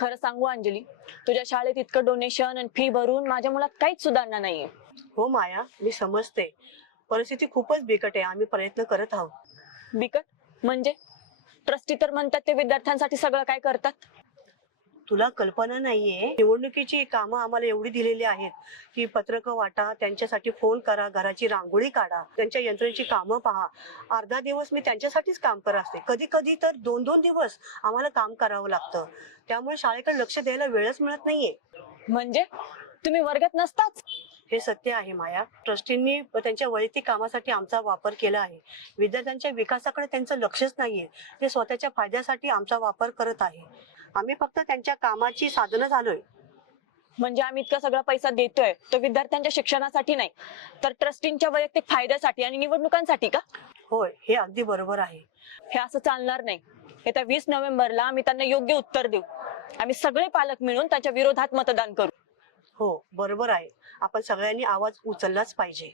खरं सांगू अंजली? तुझ्या शाळेत इतकं डोनेशन आणि फी भरून माझ्या मुलात काहीच सुधारणा नाहीये. हो माया मी समजते. परिस्थिती खूपच बिकट आहे. आम्ही प्रयत्न करत आहोत. बिकट? म्हणजे? ट्रस्टी तर म्हणतात ते विद्यार्थ्यांसाठी सगळं काय करतात? तुला कल्पना नाहीये. निवडणुकीची कामं आम्हाला एवढी दिलेली आहेत की पत्रकं वाटा त्यांच्यासाठी फोन करा घराची रांगोळी काढा त्यांच्या यंत्रणेची कामं पहा. अर्धा दिवस मी त्यांच्यासाठीच काम करत असते. कधी कधी तर दोन दोन दिवस आम्हाला काम करावं लागतं. त्यामुळे शाळेकडे लक्ष द्यायला वेळच मिळत नाहीये. म्हणजे? तुम्ही वर्गात नसताच? हे सत्य आहे माया. ट्रस्टींनी त्यांच्या वैयक्तिक कामासाठी आमचा वापर केला आहे. विद्यार्थ्यांच्या विकासाकडे त्यांचं लक्षच नाहीये. ते स्वतःच्या फायद्यासाठी आमचा वापर करत आहे. आम्ही फक्त त्यांच्या कामाची साधनं झालोय. म्हणजे आम्ही इतका सगळा पैसा देतोय तो विद्यार्थ्यांच्या शिक्षणासाठी नाही. तर ट्रस्टींच्या वैयक्तिक फायद्यासाठी आणि निवडणुकांसाठी का? होय हे अगदी बरोबर आहे. हे असं चालणार नाही. येत्या वीस नोव्हेंबरला आम्ही त्यांना योग्य उत्तर देऊ. आम्ही सगळे पालक मिळून त्याच्या विरोधात मतदान करू. हो बरोबर आहे. आपण सगळ्यांनी आवाज उचललाच पाहिजे.